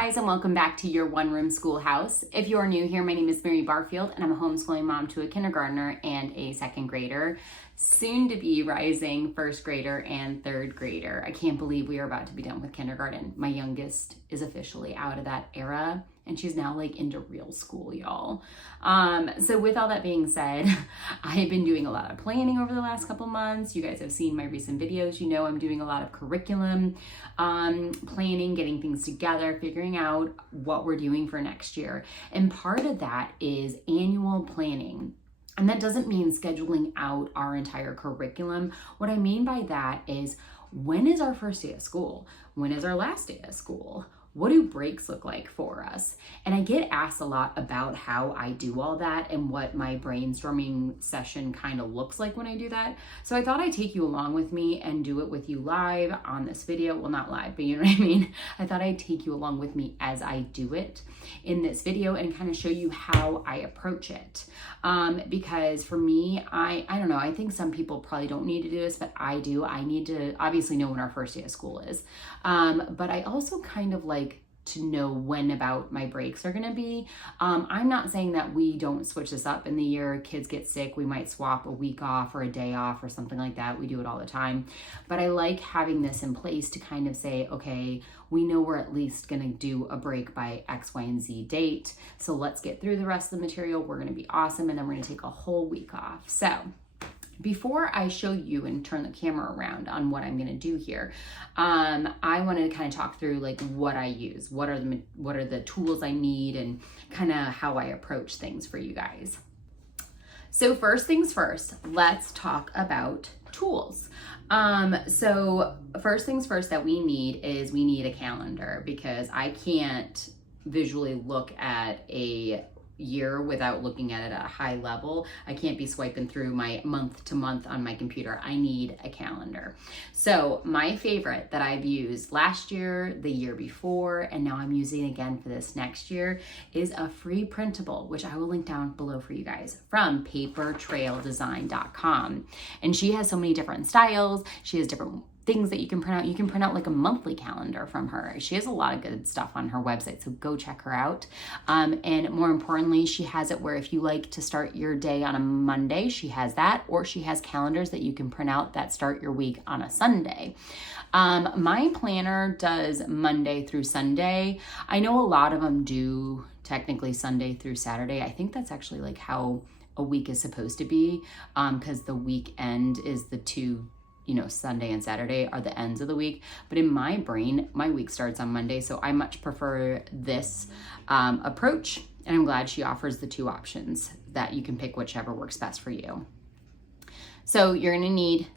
guys, and welcome back to your one-room schoolhouse. If you are new here, my name is Mary Barfield, and I'm a homeschooling mom to a kindergartner and a second grader, soon to be rising first grader and third grader. I can't believe we are about to be done with kindergarten. My youngest is officially out of that era, and she's now like into real school, y'all. So with all that being said, I've been doing a lot of planning over the last couple months. You guys have seen my recent videos. You know I'm doing a lot of curriculum planning, getting things together, figuring out what we're doing for next year. And part of that is annual planning. And that doesn't mean scheduling out our entire curriculum. What I mean by that is, when is our first day of school? When is our last day of school? What do breaks look like for us? And I get asked a lot about how I do all that and what my brainstorming session kind of looks like when I do that. So I thought I'd take you along with me and do it with you live on this video. Well, not live, but you know what I mean? I thought I'd take you along with me as I do it in this video and kind of show you how I approach it. Because for me, I don't know, I think some people probably don't need to do this, but I do. I need to obviously know when our first day of school is. But I also kind of like to know when about my breaks are gonna be. I'm not saying that we don't switch this up in the year. Kids get sick, we might swap a week off or a day off or something like that. We do it all the time. But I like having this in place to kind of say, okay, we know we're at least gonna do a break by X, Y, and Z date. So let's get through the rest of the material. We're gonna be awesome, and then we're gonna take a whole week off. So before I show you and turn the camera around on what I'm going to do here, I want to kind of talk through like what I use, what are the tools I need, and kind of how I approach things for you guys. So first things first, let's talk about tools. So first things first that we need is we need a calendar, because I can't visually look at a year without looking at it at a high level. I can't be swiping through my month to month on my computer. I need a calendar. So my favorite that I've used last year, the year before, and now I'm using again for this next year is a free printable, which I will link down below for you guys, from papertraildesign.com. And she has so many different styles. She has different things that you can print out. You can print out like a monthly calendar from her. She has a lot of good stuff on her website, so go check her out. And more importantly, she has it where if you like to start your day on a Monday, she has that, or she has calendars that you can print out that start your week on a Sunday. My planner does Monday through Sunday. I know a lot of them do technically Sunday through Saturday. I think that's actually like how a week is supposed to be, because the weekend is the two, Sunday and Saturday are the ends of the week. But in my brain, my week starts on Monday, so I much prefer this approach, and I'm glad she offers the two options that you can pick whichever works best for you. So you're gonna need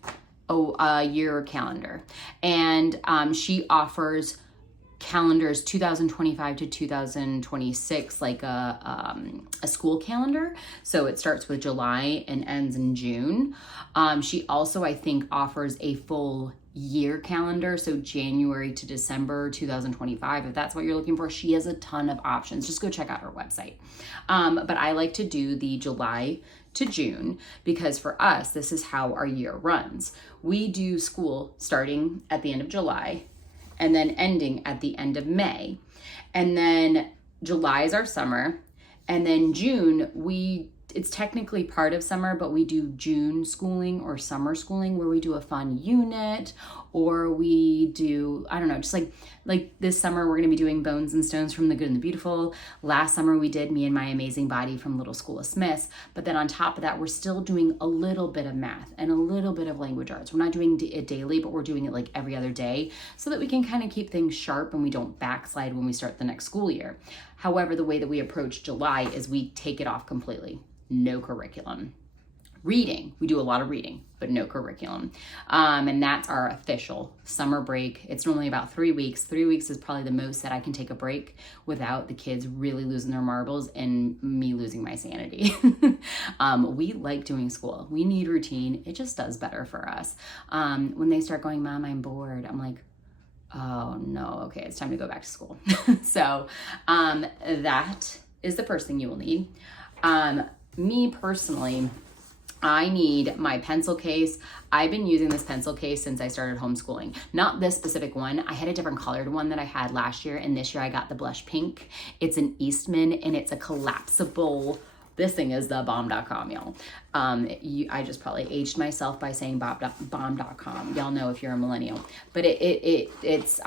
a year calendar, and she offers calendars 2025 to 2026, like a school calendar. So it starts with July and ends in June. She also, I think, offers a full year calendar, so January to December 2025, if that's what you're looking for. She has a ton of options. Just go check out her website. But I like to do the July to June, because for us, this is how our year runs. We do school starting at the end of July and then ending at the end of May. And then July is our summer. And then June, it's technically part of summer, but we do June schooling or summer schooling, where we do a fun unit, or we do, I don't know, just like this summer, we're gonna be doing Bones and Stones from The Good and the Beautiful. Last summer, we did Me and My Amazing Body from Little School of Smiths. But then on top of that, we're still doing a little bit of math and a little bit of language arts. We're not doing it daily, but we're doing it like every other day, so that we can kind of keep things sharp and we don't backslide when we start the next school year. However, the way that we approach July is we take it off completely. No curriculum. Reading, we do a lot of reading, but no curriculum. And that's our official summer break. It's normally about 3 weeks. 3 weeks is probably the most that I can take a break without the kids really losing their marbles and me losing my sanity. We like doing school. We need routine. It just does better for us. When they start going, Mom, I'm bored, I'm like, oh no, okay, it's time to go back to school. So that is the first thing you will need. Me personally, I need my pencil case. I've been using this pencil case since I started homeschooling. Not this specific one. I had a different colored one that I had last year, and this year I got the blush pink. It's an Eastman, and it's a collapsible. This thing is the bomb.com, y'all. I just probably aged myself by saying bomb.com. Y'all know if you're a millennial. But it's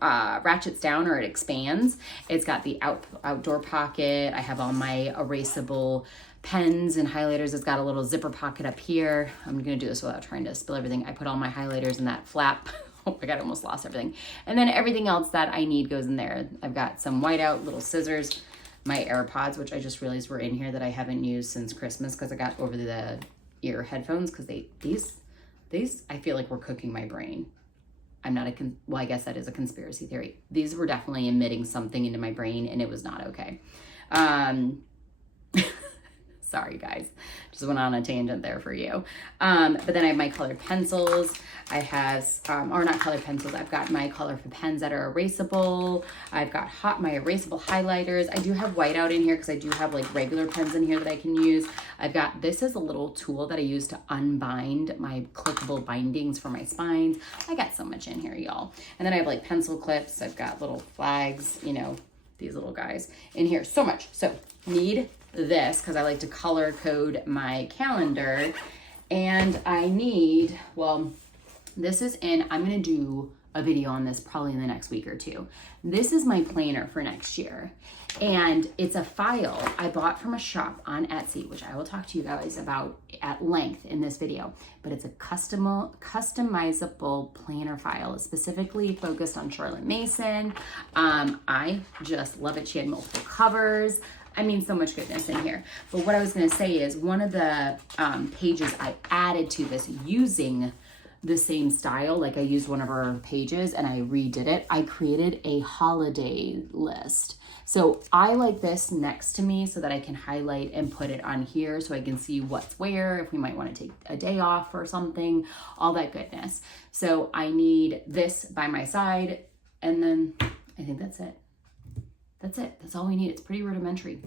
ratchets down, or it expands. It's got the outdoor pocket. I have all my erasable pens and highlighters. It's got a little zipper pocket up here. I'm gonna do this without trying to spill everything. I put all my highlighters in that flap. Oh my God, I almost lost everything. And then everything else that I need goes in there. I've got some whiteout, little scissors, my AirPods, which I just realized were in here that I haven't used since Christmas because I got over the ear headphones, because these I feel like were cooking my brain. I'm not well, I guess that is a conspiracy theory. These were definitely emitting something into my brain, and it was not okay. Sorry guys, just went on a tangent there for you. But then I have my colored pencils. I have, or not colored pencils, I've got my colorful pens that are erasable. I've got my erasable highlighters. I do have whiteout in here because I do have like regular pens in here that I can use. I've got, this is a little tool that I use to unbind my clickable bindings for my spines. I got so much in here, y'all. And then I have like pencil clips. I've got little flags, you know, these little guys in here, so much. So need this because I like to color code my calendar. And I need, well, this is in, I'm going to do a video on this probably in the next week or two. This is my planner for next year. And it's a file I bought from a shop on Etsy, which I will talk to you guys about at length in this video. But it's a customizable planner file. It's specifically focused on Charlotte Mason. I just love it. She had multiple covers. I mean, so much goodness in here. But what I was going to say is one of the pages I added to this using the same style, like I used one of our pages and I redid it. I created a holiday list. So I like this next to me so that I can highlight and put it on here so I can see what's where, if we might want to take a day off or something, all that goodness. So I need this by my side, and then I think that's it. That's it. That's all we need. It's pretty rudimentary.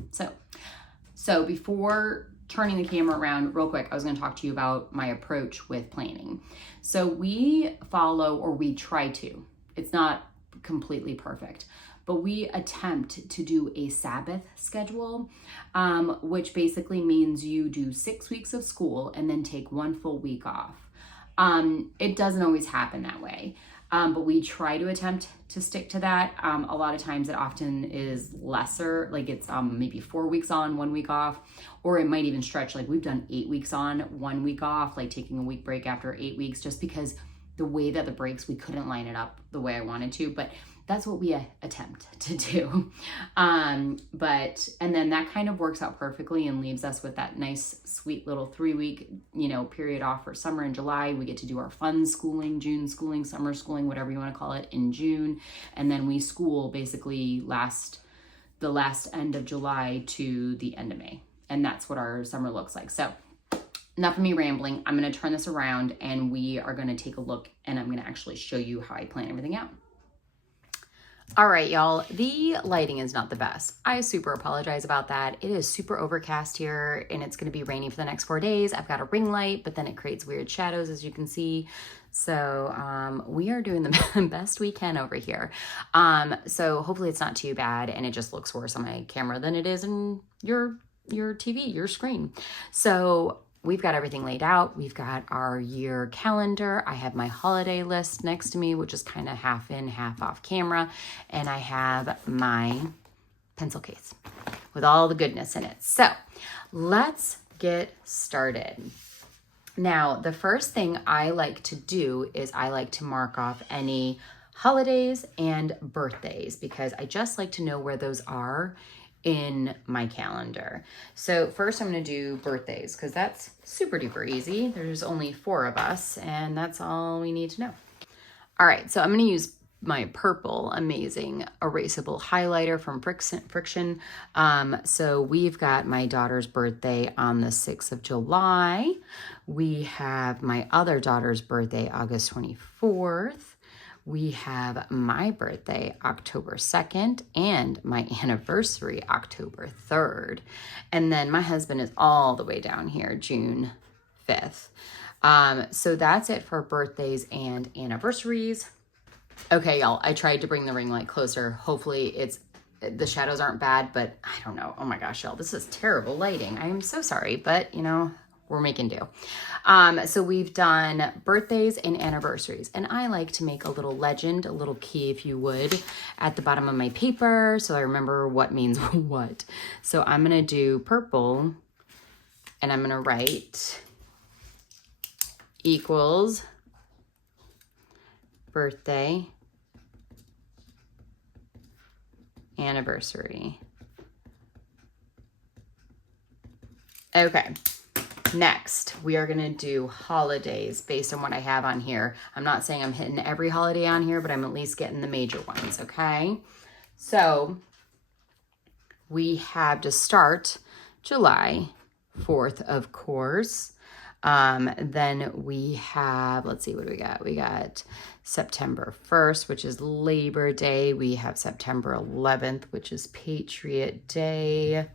So before turning the camera around real quick, I was going to talk to you about my approach with planning. So we follow, or we try to, it's not completely perfect, but we attempt to do a Sabbath schedule, which basically means you do 6 weeks of school and then take 1 full week off. It doesn't always happen that way. But we try to attempt to stick to that. A lot of times it often is lesser, like it's maybe 4 weeks on, 1 week off, or it might even stretch. Like we've done 8 weeks on, 1 week off, like taking a week break after 8 weeks, just because the way that the breaks, we couldn't line it up the way I wanted to, but that's what we attempt to do. And then that kind of works out perfectly and leaves us with that nice, sweet little 3-week, period off for summer in July. We get to do our fun schooling, June schooling, summer schooling, whatever you want to call it, in June. And then we school basically the last end of July to the end of May. And that's what our summer looks like. So enough of me rambling. I'm going to turn this around and we are going to take a look, and I'm going to actually show you how I plan everything out. All right, y'all, the lighting is not the best. I super apologize about that. It is super overcast here and it's going to be rainy for the next 4 days. I've got a ring light, but then it creates weird shadows, as you can see. So we are doing the best we can over here. So hopefully it's not too bad and it just looks worse on my camera than it is in your TV, your screen. So we've got everything laid out. We've got our year calendar. I have my holiday list next to me, which is kind of half in, half off camera. And I have my pencil case with all the goodness in it. So let's get started. Now, the first thing I like to do is I like to mark off any holidays and birthdays because I just like to know where those are in my calendar. So first I'm going to do birthdays because that's super duper easy. There's only 4 of us and that's all we need to know. All right, so I'm going to use my purple amazing erasable highlighter from Friction. So we've got my daughter's birthday on the 6th of July. We have my other daughter's birthday, August 24th. We have my birthday, October 2nd, and my anniversary, October 3rd. And then my husband is all the way down here, June 5th. So that's it for birthdays and anniversaries. Okay, y'all, I tried to bring the ring light closer. Hopefully the shadows aren't bad, but I don't know. Oh my gosh, y'all, this is terrible lighting. I am so sorry, but you know, we're making do. So we've done birthdays and anniversaries, and I like to make a little legend, a little key, if you would, at the bottom of my paper, so I remember what means what. So I'm gonna do purple, and I'm gonna write equals birthday, anniversary. Okay. Next, we are going to do holidays based on what I have on here. I'm not saying I'm hitting every holiday on here, but I'm at least getting the major ones, okay? So we have to start July 4th, of course. Then we have, let's see, what do we got? We got September 1st, which is Labor Day. We have September 11th, which is Patriot Day.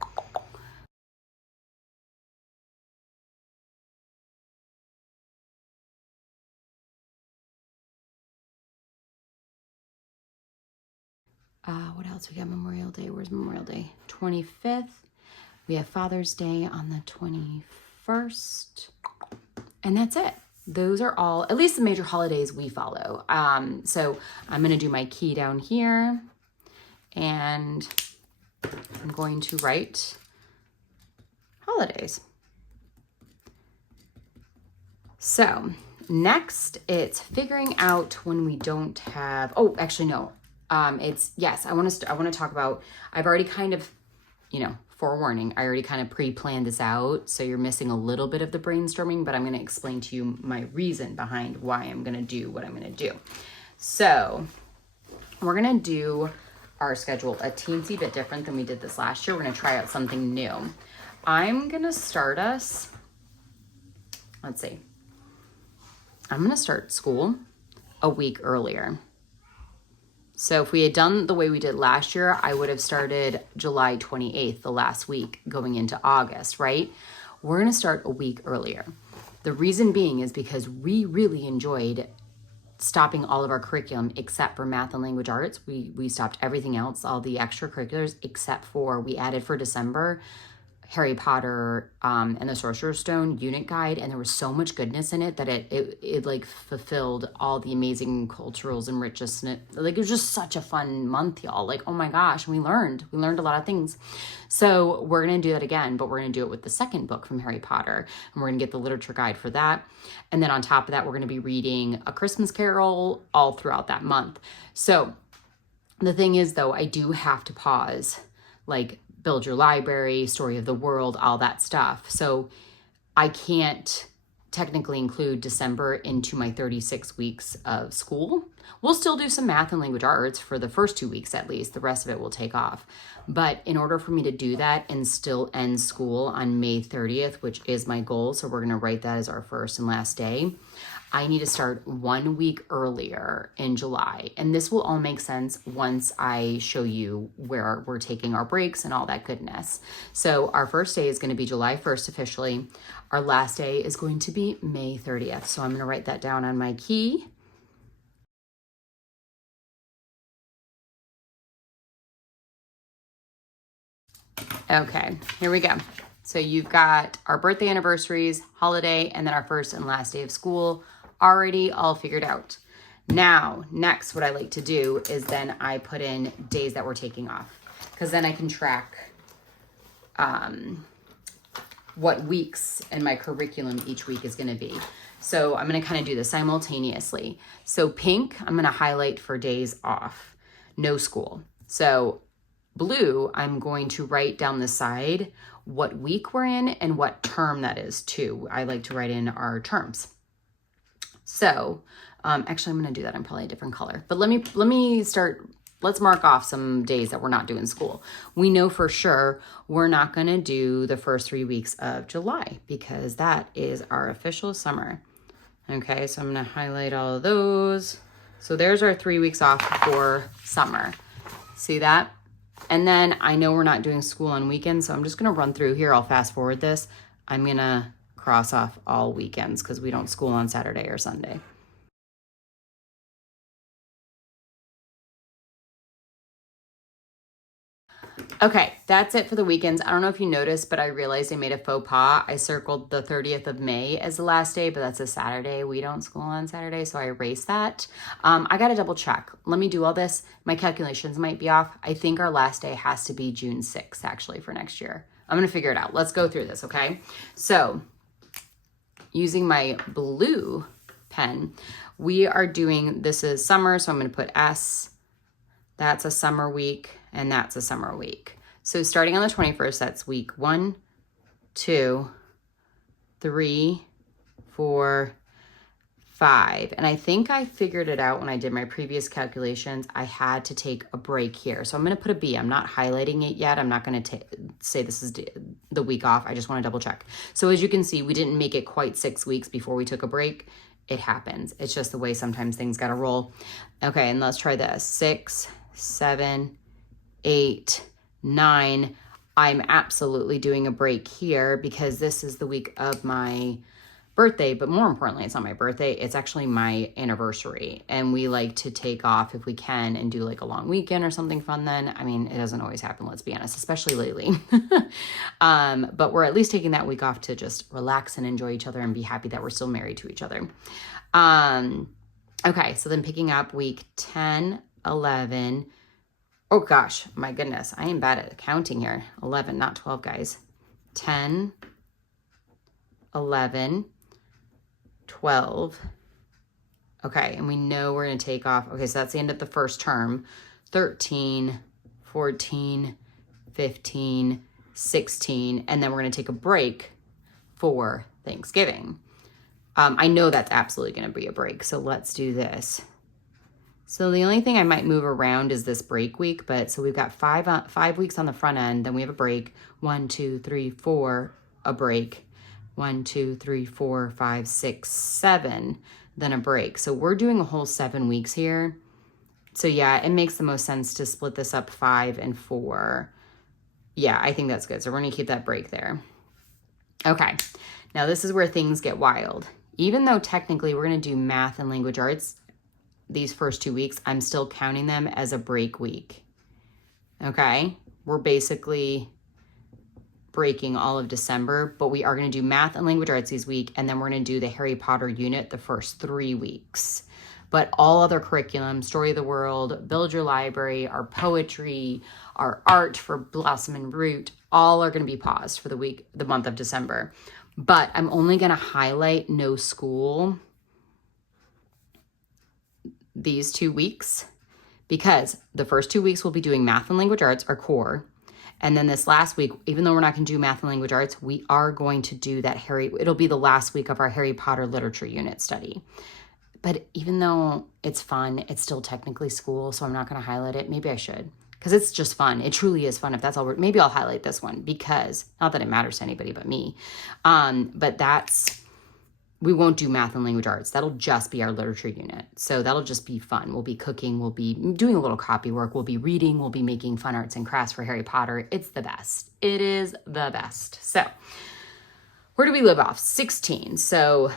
What else? We got Memorial Day. Where's Memorial Day? 25th. We have Father's Day on the 21st. And that's it. Those are all, at least the major holidays we follow. So I'm going to do my key down here. And I'm going to write holidays. So next, it's figuring out when we don't have, oh, actually, no. Yes, I want to talk about, I've already kind of, forewarning, I already kind of pre-planned this out. So you're missing a little bit of the brainstorming, but I'm going to explain to you my reason behind why I'm going to do what I'm going to do. So we're going to do our schedule a teensy bit different than we did this last year. We're going to try out something new. I'm going to start us, let's see. I'm going to start school a week earlier. So if we had done the way we did last year, I would have started July 28th, the last week, going into August, right? We're going to start a week earlier. The reason being is because we really enjoyed stopping all of our curriculum except for math and language arts. We stopped everything else, all the extracurriculars, except for we added for December Harry Potter and the Sorcerer's Stone unit guide, and there was so much goodness in it that it like fulfilled all the amazing culturals and richness. Like, it was just such a fun month, y'all. Like, oh my gosh, we learned a lot of things. So we're gonna do that again, but we're gonna do it with the second book from Harry Potter, and we're gonna get the literature guide for that. And then on top of that, we're gonna be reading A Christmas Carol all throughout that month. So the thing is, though, I do have to pause, like, Build Your Library, Story of the World, all that stuff. So I can't technically include December into my 36 weeks of school. We'll still do some math and language arts for the first 2 weeks at least. The rest of it will take off. But in order for me to do that and still end school on May 30th, which is my goal, so we're going to write that as our first and last day, I need to start 1 week earlier in July. And this will all make sense once I show you where we're taking our breaks and all that goodness. So our first day is going to be July 1st officially. Our last day is going to be May 30th. So I'm going to write that down on my key. Okay, here we go. So you've got our birthday, anniversaries, holiday, and then our first and last day of school already all figured out. Now, next, what I like to do is then I put in days that we're taking off, because then I can track what weeks in my curriculum each week is going to be. So I'm going to kind of do this simultaneously. So pink, I'm going to highlight for days off, no school. So blue, I'm going to write down the side what week we're in and what term that is too. I like to write in our terms. So actually, I'm going to do that in probably a different color. But let's mark off some days that we're not doing school. We know for sure we're not going to do the first 3 weeks of July because that is our official summer. Okay, so I'm going to highlight all of those. So there's our 3 weeks off for summer. See that? And then I know we're not doing school on weekends, so I'm just gonna run through here. I'll fast forward this. I'm gonna cross off all weekends because we don't school on Saturday or Sunday. Okay, that's it for the weekends. I don't know if you noticed, but I realized I made a faux pas. I circled the 30th of May as the last day, but that's a Saturday. We don't school on Saturday, so I erased that. I got to double check. Let me do all this. My calculations might be off. I think our last day has to be June 6th, actually, for next year. I'm going to figure it out. Let's go through this, okay? So, using my blue pen, we are doing, this is summer, so I'm going to put S. That's a summer week, and that's a summer week. So starting on the 21st, that's week 1, 2, 3, 4, 5. And I think I figured it out when I did my previous calculations. I had to take a break here. So I'm going to put a B. I'm not highlighting it yet. I'm not going to say this is the week off. I just want to double check. So as you can see, we didn't make it quite 6 weeks before we took a break. It happens. It's just the way sometimes things got to roll. Okay, and let's try this. 6, 7, 8, 9. I'm absolutely doing a break here because this is the week of my birthday, but more importantly, it's not my birthday. It's actually my anniversary. And we like to take off if we can and do like a long weekend or something fun then. I mean, it doesn't always happen, let's be honest, especially lately. But we're at least taking that week off to just relax and enjoy each other and be happy that we're still married to each other. Okay, so then picking up week 10, 11. Oh gosh, my goodness, I am bad at counting here. 11, not 12, guys. 10, 11, 12. Okay, and we know we're going to take off. Okay, so that's the end of the first term. 13, 14, 15, 16, and then we're going to take a break for Thanksgiving. I know that's absolutely going to be a break, so let's do this. So the only thing I might move around is this break week, but so we've got 5 weeks on the front end, then we have a break. 1, 2, 3, 4, a break. 1, 2, 3, 4, 5, 6, 7, then a break. So we're doing a whole 7 weeks here. So yeah, it makes the most sense to split this up 5 and 4. Yeah, I think that's good. So we're going to keep that break there. Okay, now this is where things get wild. Even though technically we're going to do math and language arts these first 2 weeks, I'm still counting them as a break week. Okay, we're basically breaking all of December, but we are going to do math and language arts this week, and then we're going to do the Harry Potter unit the first 3 weeks. But all other curriculum, Story of the World, Build Your Library, our poetry, our art for Blossom and Root, all are going to be paused for the month of December. But I'm only going to highlight no school these 2 weeks because the first 2 weeks we'll be doing math and language arts, our core. And then this last week, even though we're not going to do math and language arts, we are going to do that it'll be the last week of our Harry Potter literature unit study. But even though it's fun, it's still technically school, so I'm not going to highlight it. Maybe I should, because it's just fun. It truly is fun. If that's all, maybe I'll highlight this one because not that it matters to anybody but me. But we won't do math and language arts. That'll just be our literature unit. So that'll just be fun. We'll be cooking. We'll be doing a little copy work. We'll be reading. We'll be making fun arts and crafts for Harry Potter. It's the best. It is the best. So where do we live off? 16. So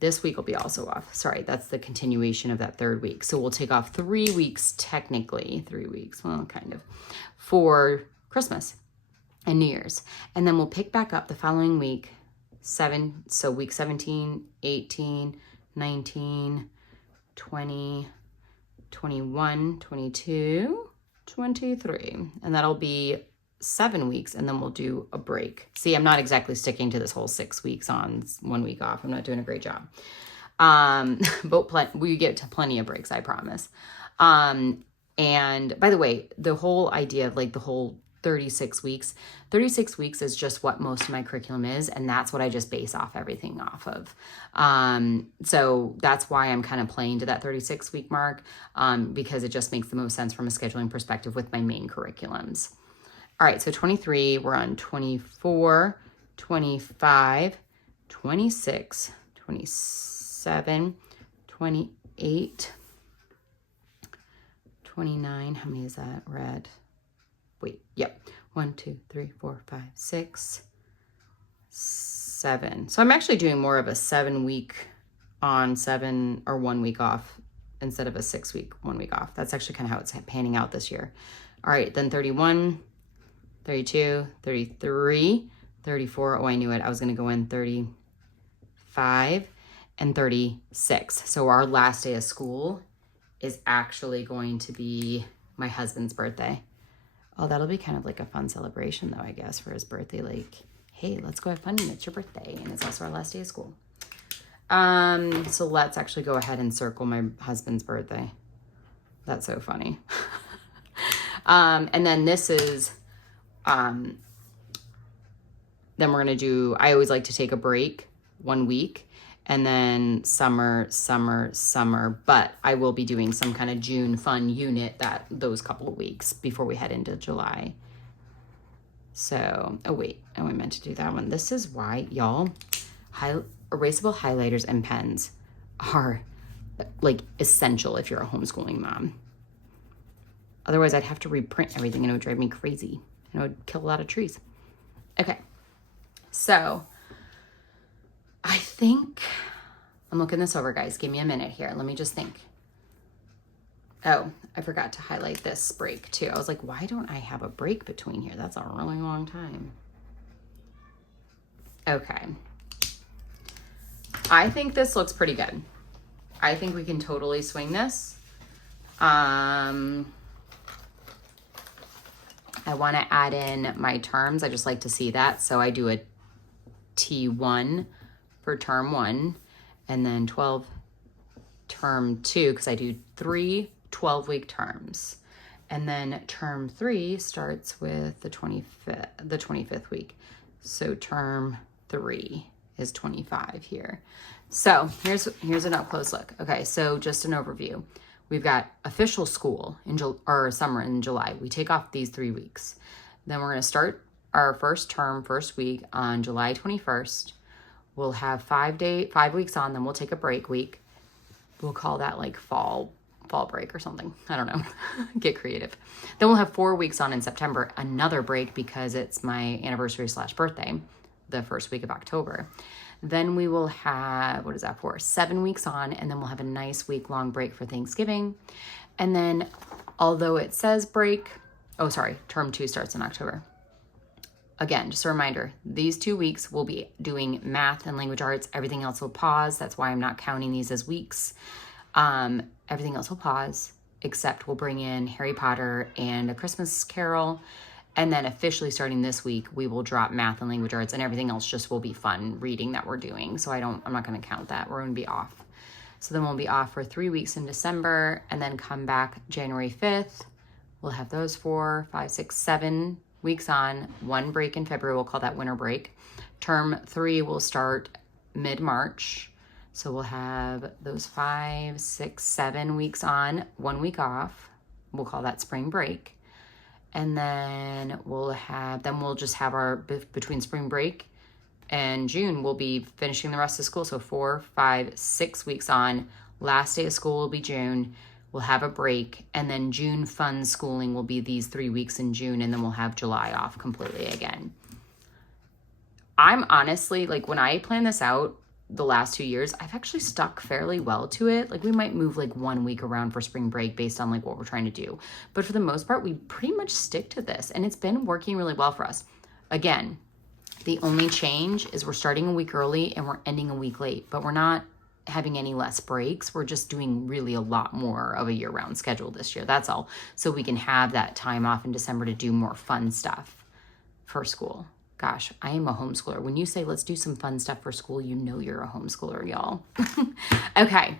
this week will be also off. Sorry, that's the continuation of that 3rd week. So we'll take off 3 weeks, technically 3 weeks, well, kind of, for Christmas and New Year's. And then we'll pick back up the following week, 7, so week 17, 18, 19, 20, 21, 22, 23. And that'll be 7 weeks, and then we'll do a break. See, I'm not exactly sticking to this whole 6 weeks on 1 week off. I'm not doing a great job. But we get to plenty of breaks, I promise. And by the way, the whole idea of like the whole 36 weeks is just what most of my curriculum is, and that's what I just base off everything off of. So that's why I'm kind of playing to that 36 week mark, because it just makes the most sense from a scheduling perspective with my main curriculums. All right, so 23, we're on 24, 25, 26, 27, 28, 29. How many is that? Red. Wait, yep. 1, 2, 3, 4, 5, 6, 7. So I'm actually doing more of a 7-week on 7 or 1 week off instead of a 6-week 1 week off. That's actually kind of how it's panning out this year. All right, then 31, 32, 33, 34. Oh, I knew it. I was going to go in 35 and 36. So our last day of school is actually going to be my husband's birthday. Oh, that'll be kind of like a fun celebration though, I guess, for his birthday. Like, hey, let's go have fun. It's your birthday. And it's also our last day of school. So let's actually go ahead and circle my husband's birthday. That's so funny. And then this is, then we're going to do, I always like to take a break 1 week and then summer, but I will be doing some kind of June fun unit those couple of weeks before we head into July. So, oh wait, I meant to do that one. This is why, y'all, erasable highlighters and pens are like essential if you're a homeschooling mom. Otherwise, I'd have to reprint everything and it would drive me crazy. And it would kill a lot of trees. Okay, so I think I'm looking this over, guys. Give me a minute here. Let me just think. Oh, I forgot to highlight this break too. I was like, why don't I have a break between here? That's a really long time. Okay. I think this looks pretty good. I think we can totally swing this. I want to add in my terms. I just like to see that. So I do a T1 for term 1 and then 12 term 2 because I do 3 12-week terms. And then term 3 starts with the 25th week. So term 3 is 25 here. So here's an up close look. Okay, so just an overview. We've got official school or summer in July. We take off these 3 weeks. Then we're going to start our first week on July 21st. We'll have 5 weeks on, then we'll take a break week. We'll call that like fall break or something. I don't know. Get creative. Then we'll have 4 weeks on in September, another break because it's my anniversary/birthday, the first week of October. Then we will have, 7 weeks on, and then we'll have a nice week-long break for Thanksgiving. And then, although it says break, term 2 starts in October. Again, just a reminder, these 2 weeks we'll be doing math and language arts. Everything else will pause. That's why I'm not counting these as weeks. Everything else will pause, except we'll bring in Harry Potter and A Christmas Carol. And then officially starting this week, we will drop math and language arts, and everything else just will be fun reading that we're doing. So I'm not going to count that. We're going to be off. So then we'll be off for 3 weeks in December and then come back January 5th. We'll have those 4, 5, 6, 7 weeks on, 1 break in February. We'll call that winter break. Term 3 will start mid-March. So we'll have those 5, 6, 7 weeks on, 1 week off. We'll call that spring break. And then we'll just have our, between spring break and June, we'll be finishing the rest of school. So 4, 5, 6 weeks on. Last day of school will be June. We'll have a break. And then June fun schooling will be these 3 weeks in June. And then we'll have July off completely again. I'm honestly, like when I plan this out the last 2 years, I've actually stuck fairly well to it. Like we might move like 1 week around for spring break based on like what we're trying to do. But for the most part, we pretty much stick to this and it's been working really well for us. Again, the only change is we're starting a week early and we're ending a week late, but we're not having any less breaks. We're just doing really a lot more of a year-round schedule this year. That's all. So we can have that time off in December to do more fun stuff for school. Gosh, I am a homeschooler. When you say let's do some fun stuff for school, you know you're a homeschooler, y'all. Okay,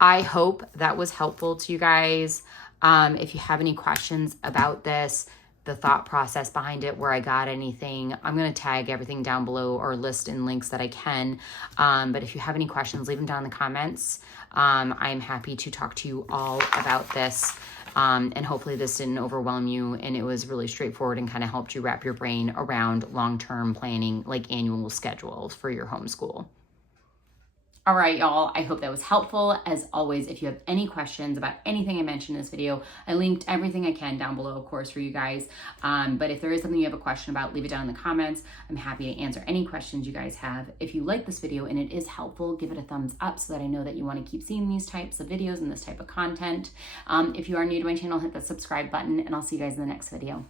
I hope that was helpful to you guys. If you have any questions about this, the thought process behind it, where I got anything, I'm going to tag everything down below or list in links that I can. But if you have any questions, leave them down in the comments. I'm happy to talk to you all about this. And hopefully this didn't overwhelm you and it was really straightforward and kind of helped you wrap your brain around long-term planning, like annual schedules for your homeschool. All right, y'all, I hope that was helpful. As always, if you have any questions about anything I mentioned in this video, I linked everything I can down below, of course, for you guys. But if there is something you have a question about, leave it down in the comments. I'm happy to answer any questions you guys have. If you like this video and it is helpful, give it a thumbs up so that I know that you want to keep seeing these types of videos and this type of content. If you are new to my channel, hit the subscribe button, and I'll see you guys in the next video.